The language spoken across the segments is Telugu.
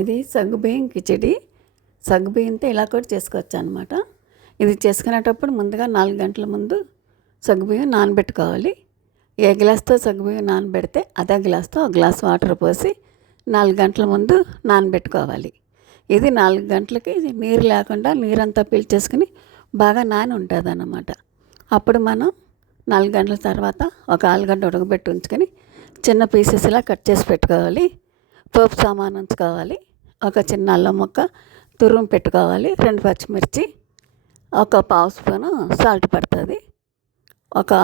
ఇది సగ్గుబియ్యం కిచిడి. సగ్గుబియ్యంతో ఇలా కూడా చేసుకోవచ్చు అనమాట. ఇది చేసుకునేటప్పుడు ముందుగా 4 గంటల ముందు సగ్గుబియ్యం నానబెట్టుకోవాలి. ఏ గ్లాస్తో సగ్గుబియ్యం నానబెడితే అదే గ్లాస్తో ఒక గ్లాస్ వాటర్ పోసి 4 గంటల ముందు నానబెట్టుకోవాలి. ఇది 4 గంటలకి నీరు లేకుండా నీరంతా పీల్చేసుకుని బాగా నాని ఉంటుంది అన్నమాట. అప్పుడు మనం 4 గంటల తర్వాత ఒక ఆలుగడ్డ ఉడకబెట్టి ఉంచుకొని చిన్న పీసెస్ ఇలా కట్ చేసి పెట్టుకోవాలి. పోపు సామాను ఉంచుకోవాలి. ఒక చిన్న అల్లం ముక్క తురుము పెట్టుకోవాలి. 2 పచ్చిమిర్చి, ఒక పావు స్పూను సాల్ట్ పడుతుంది. ఒక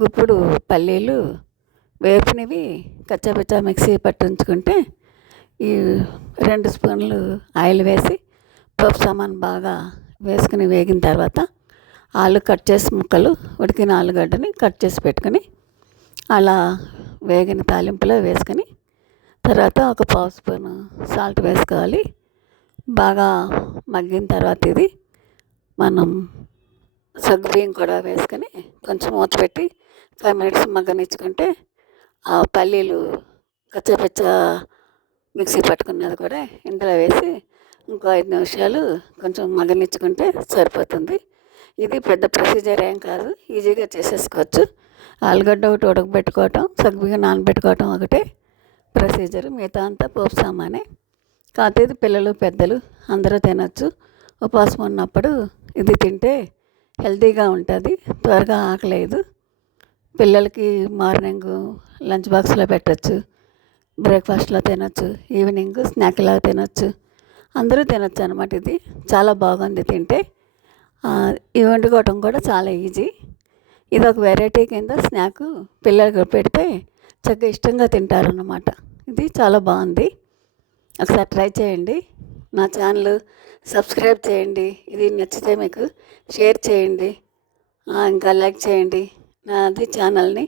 గుప్పుడు పల్లీలు వేపినవి కచ్చాపిచ్చా మిక్సీ పట్టి ఉంచుకుంటే ఈ 2 స్పూన్లు ఆయిల్ వేసి పోపు సామాను బాగా వేసుకుని వేగిన తర్వాత ఆలు కట్ చేసి ముక్కలు ఉడికిన ఆలుగడ్డని కట్ చేసి పెట్టుకుని అలా వేగిన తాలింపులో వేసుకొని తర్వాత ఒక పావు స్పూను సాల్ట్ వేసుకోవాలి. బాగా మగ్గిన తర్వాత ఇది మనం సగ్గుబియ్యం కూడా వేసుకొని కొంచెం మూత పెట్టి 5 మినిట్స్ మగ్గనిచ్చుకుంటే ఆ పల్లీలు కచ్చాపిచ్చా మిక్సీ పట్టుకున్నది కూడా ఇందులో వేసి ఇంకో 5 నిమిషాలు కొంచెం మగ్గనిచ్చుకుంటే సరిపోతుంది. ఇది పెద్ద ప్రొసీజర్ ఏం కాదు, ఈజీగా చేసేసుకోవచ్చు. ఆలుగడ్డ ఒకటి ఉడకబెట్టుకోవటం, సగ్గుబియ్యం నానబెట్టుకోవటం ఒకటే ప్రొసీజర్, మిగతా అంతా పోపు సామానే. కాకపోతే ఇది పిల్లలు పెద్దలు అందరూ తినచ్చు. ఉపవాసం ఉన్నప్పుడు ఇది తింటే హెల్తీగా ఉంటుంది, త్వరగా ఆకలేదు. పిల్లలకి మార్నింగ్ లంచ్ బాక్స్లో పెట్టచ్చు, బ్రేక్ఫాస్ట్లో తినచ్చు, ఈవినింగ్ స్నాక్లా తినచ్చు, అందరూ తినచ్చు అనమాట. ఇది చాలా బాగుంది తింటే. ఇవి వండుకోవటం కూడా చాలా ఈజీ. ఇది ఒక వెరైటీ కింద స్నాక్ పిల్లలకు పెడితే చక్కగా ఇష్టంగా తింటారన్నమాట. ఇది చాలా బాగుంది, ఒకసారి ట్రై చేయండి. నా ఛానల్ సబ్స్క్రైబ్ చేయండి. ఇది నచ్చితే మీకు షేర్ చేయండి, ఇంకా లైక్ చేయండి. నాది ఛానల్ని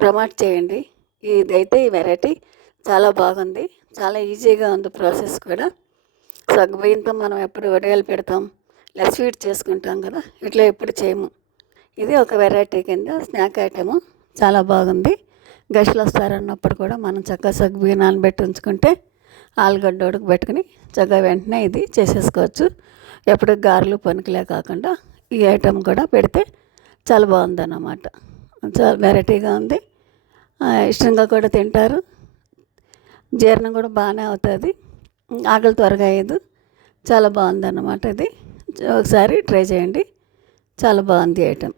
ప్రమోట్ చేయండి. ఇదైతే ఈ వెరైటీ చాలా బాగుంది, చాలా ఈజీగా ఉంది ప్రాసెస్ కూడా. సగ్గుబియ్యంతో మనం ఎప్పుడు వడియాలు పెడతాం, ఇలా స్వీట్ చేసుకుంటాం కదా, ఇట్లా ఎప్పుడు చేయము. ఇది ఒక వెరైటీ కింద స్నాక్ ఐటము, చాలా బాగుంది. గెస్టులు వస్తారన్నప్పుడు కూడా మనం చక్కగా సగ్గుబియ్యం నానబెట్టి ఉంచుకుంటే ఆలుగడ్డ ఉడకబెట్టుకుని చక్కగా వెంటనే ఇది చేసేసుకోవచ్చు. ఎప్పుడు గారెలు పనికిలే కాకుండా ఈ ఐటెం కూడా పెడితే చాలా బాగుందన్నమాట. చాలా వెరైటీగా ఉంది, ఇష్టంగా కూడా తింటారు. జీర్ణం కూడా బాగానే అవుతుంది, ఆకలి త్వరగా అయ్యదు. చాలా బాగుందన్నమాట. ఇది ఒకసారి ట్రై చేయండి, చాలా బాగుంది ఐటెం.